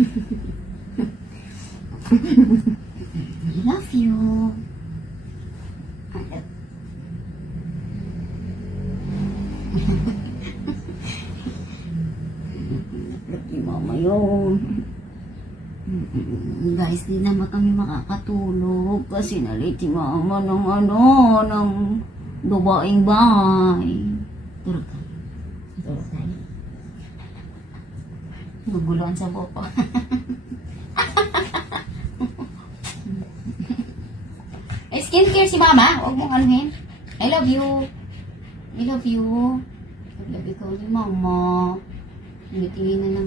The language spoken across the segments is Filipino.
I love you. Love you, mama yun. Guys, di naman kami makakatulog kasi nalit si mama ng dubaing bahay. Tulog tayo. Tulog tayo. Guguluhan sa bopo. Ay, skincare si mama. Huwag mong anuhin. I love you. I love you. I love you ni mama. Tingin na lang.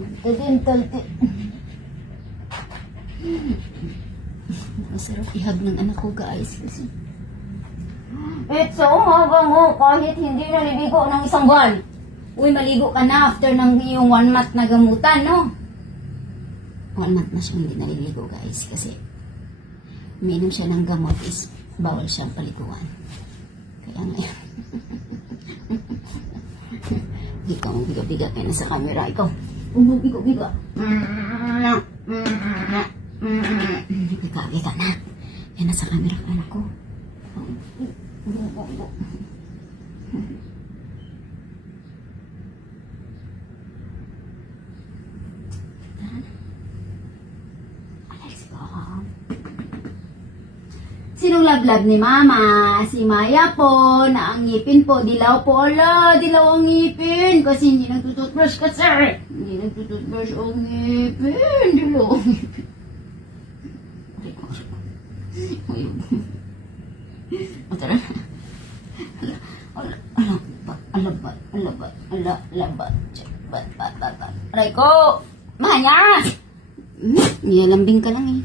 Masarap ihag ng anak ko, guys. Kasi it's so mabango kahit hindi naliligo ng isang buwan. Uy, maligo ka na after ng iyong 1 month na gamutan, no? 1 month na siyang hindi naliligo, guys. Kasi uminom siya ng gamot is bawal siyang paliguan. Kaya ngayon. Ikaw ang biga-biga kaya nasa camera. Ikaw. Biga-biga. Biga-biga na. Yan nasa camera ka, anak ko. Let's go. Sinong lablab ni mama? Si Maya po, na ang ngipin po, dilaw po. Ala, dilaw ang ngipin. Kasi hindi nagtututbrush ka, sir. Hindi nagtututbrush ang ngipin. Dilaw ang ngipin. Tara. Alabat. Aray ko! Mahanya! Niyalambing ka lang eh.